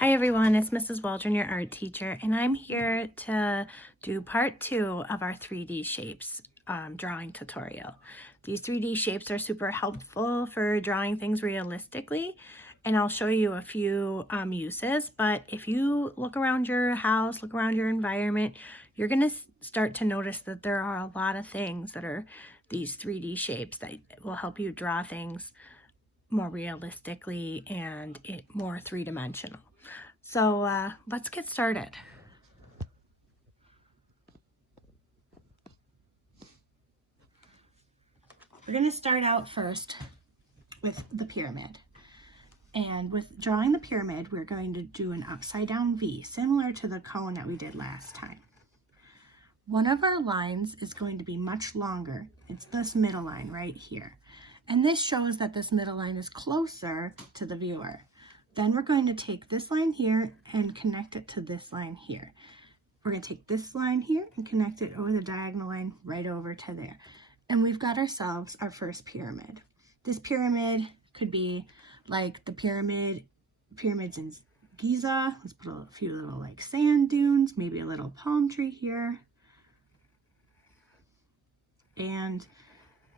Hi everyone, it's Mrs. Waldron, your art teacher, and I'm here to do part 2 of our 3D shapes drawing tutorial. These 3D shapes are super helpful for drawing things realistically, and I'll show you a few uses, but if you look around your house, look around your environment, you're going to start to notice that there are a lot of things that are these 3D shapes that will help you draw things more realistically and more three-dimensional. So let's get started. We're going to start out first with the pyramid. And with drawing the pyramid, we're going to do an upside down V, similar to the cone that we did last time. One of our lines is going to be much longer. It's this middle line right here. And this shows that this middle line is closer to the viewer. Then we're going to take this line here and connect it to this line here. We're going to take this line here and connect it over the diagonal line right over to there. And we've got ourselves our first pyramid. This pyramid could be like the pyramids in Giza. Let's put a few little like sand dunes, maybe a little palm tree here. And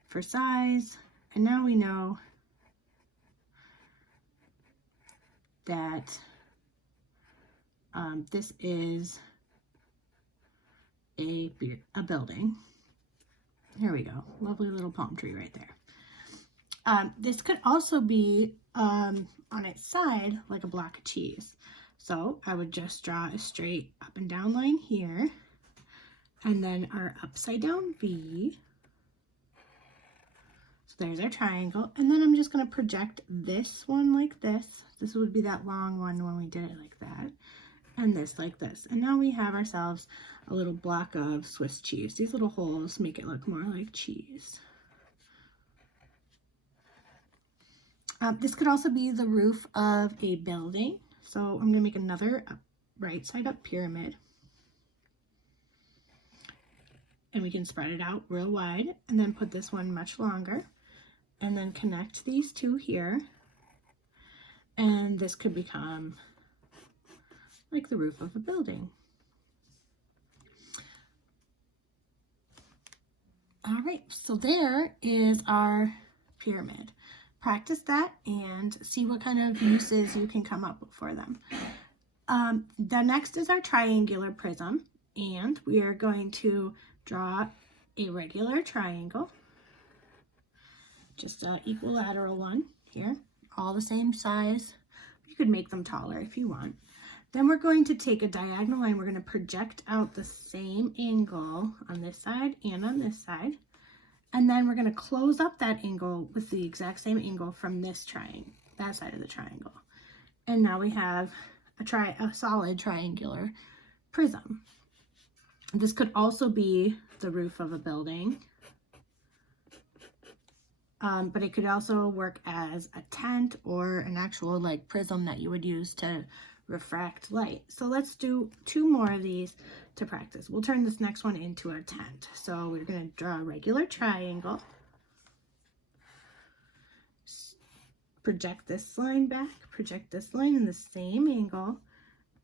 for size, and now we know that this is a building. Here we go, lovely little palm tree right there. This could also be on its side like a block of cheese. So I would just draw a straight up and down line here, and then our upside down V. So there's our triangle, and then I'm just going to project this one like this. This would be that long one when we did it like that, and this like this. And now we have ourselves a little block of Swiss cheese. These little holes make it look more like cheese. This could also be the roof of a building. So I'm going to make another right side up pyramid. And we can spread it out real wide and then put this one much longer. And then connect these two here. And this could become like the roof of a building. All right, so there is our pyramid. Practice that and see what kind of uses you can come up with for them. The next is our triangular prism, and we are going to draw a regular triangle, just an equilateral one here, all the same size. You could make them taller if you want. Then we're going to take a diagonal line. We're going to project out the same angle on this side and on this side. And then we're going to close up that angle with the exact same angle from this triangle, that side of the triangle. And now we have a solid triangular prism. This could also be the roof of a building, but it could also work as a tent or an actual like prism that you would use to refract light. So let's do 2 more of these to practice. We'll turn this next one into a tent. So we're going to draw a regular triangle, project this line back, project this line in the same angle,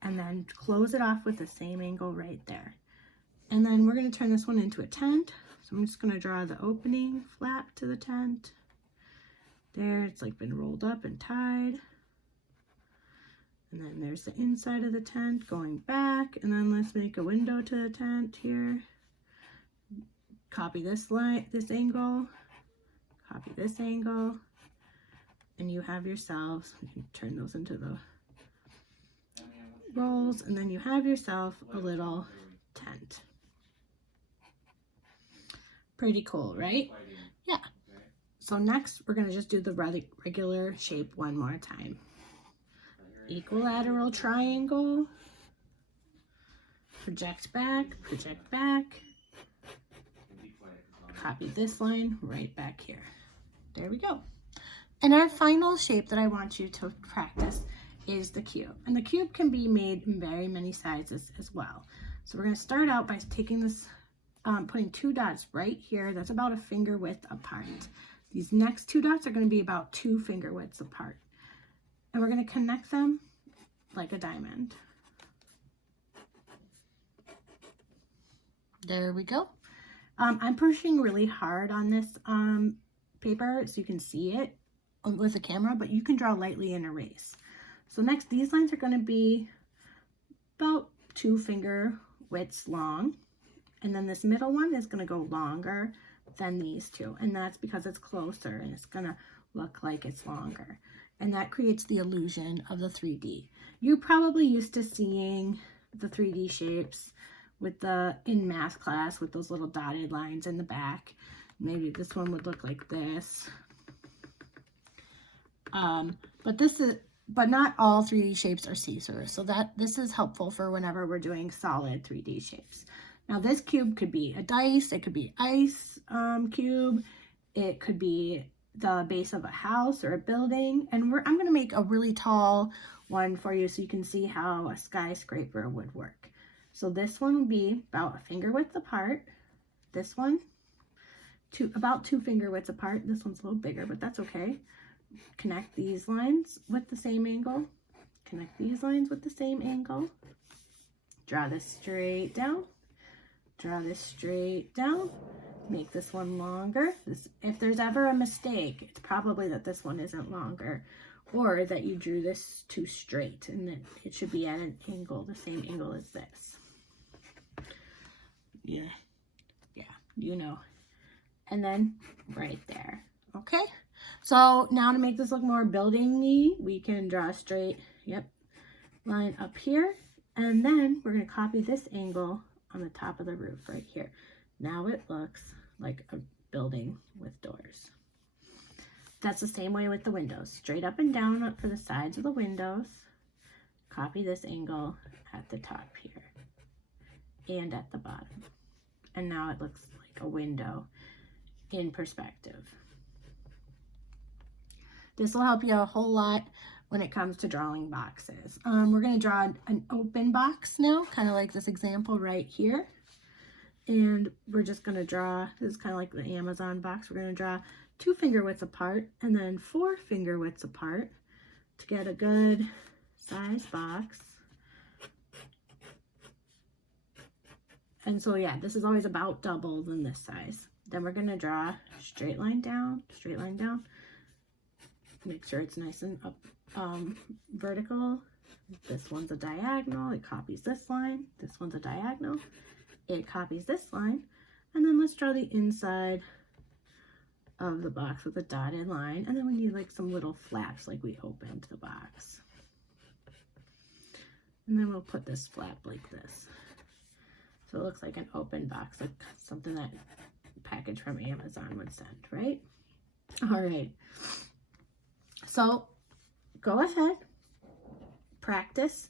and then close it off with the same angle right there. And then we're going to turn this one into a tent. So I'm just going to draw the opening flap to the tent. There, it's like been rolled up and tied. And then there's the inside of the tent going back, and then let's make a window to the tent here. Copy this line, this angle, copy this angle, and you have yourselves, you can turn those into the rolls, and then you have yourself a little tent. Pretty cool, right? Yeah. So next, we're going to just do the regular shape one more time. Equilateral triangle, project back, copy this line right back here. There we go. And our final shape that I want you to practice is the cube. And the cube can be made in very many sizes as well. So we're going to start out by taking this, putting 2 dots right here. That's about a finger width apart. These next 2 dots are going to be about 2 finger widths apart. And we're going to connect them like a diamond. There we go. I'm pushing really hard on this paper so you can see it with the camera, but you can draw lightly and erase. So next, these lines are going to be about 2 finger widths long, and then this middle one is going to go longer than these two, and that's because it's closer and it's going to look like it's longer, and that creates the illusion of the 3D. You're probably used to seeing the 3D shapes with in math class with those little dotted lines in the back. Maybe this one would look like this. But not all 3D shapes are see-through, so this is helpful for whenever we're doing solid 3D shapes. Now this cube could be a dice, it could be ice cube, it could be the base of a house or a building, and I'm going to make a really tall one for you so you can see how a skyscraper would work. So this one would be about a finger width apart. This one, about 2 finger widths apart. This one's a little bigger, but that's okay. Connect these lines with the same angle. Connect these lines with the same angle. Draw this straight down. Draw this straight down. Make this one longer. If there's ever a mistake, it's probably that this one isn't longer, or that you drew this too straight, and that it should be at an angle, the same angle as this. Yeah, you know. And then right there. Okay, so now to make this look more building-y, we can draw a straight, line up here, and then we're going to copy this angle on the top of the roof right here. Now it looks like a building with doors. That's the same way with the windows. Straight up and down for the sides of the windows. Copy this angle at the top here and at the bottom. And now it looks like a window in perspective. This will help you a whole lot when it comes to drawing boxes. We're going to draw an open box now, kind of like this example right here. And we're just going to draw, this is kind of like the Amazon box. We're going to draw 2 finger widths apart and then 4 finger widths apart to get a good size box. And so yeah, this is always about double than this size. Then we're going to draw straight line down, straight line down. Make sure it's nice and up, vertical. This one's a diagonal, it copies this line. This one's a diagonal, it copies this line. And then let's draw the inside of the box with a dotted line. And then we need like some little flaps like we opened the box. And then we'll put this flap like this. So it looks like an open box, like something that package from Amazon would send, right? All right. So go ahead, practice,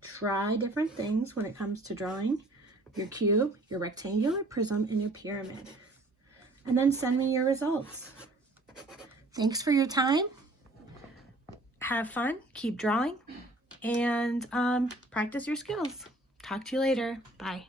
try different things when it comes to drawing your cube, your rectangular prism, and your pyramid. And then send me your results. Thanks for your time. Have fun, keep drawing, and practice your skills. Talk to you later. Bye.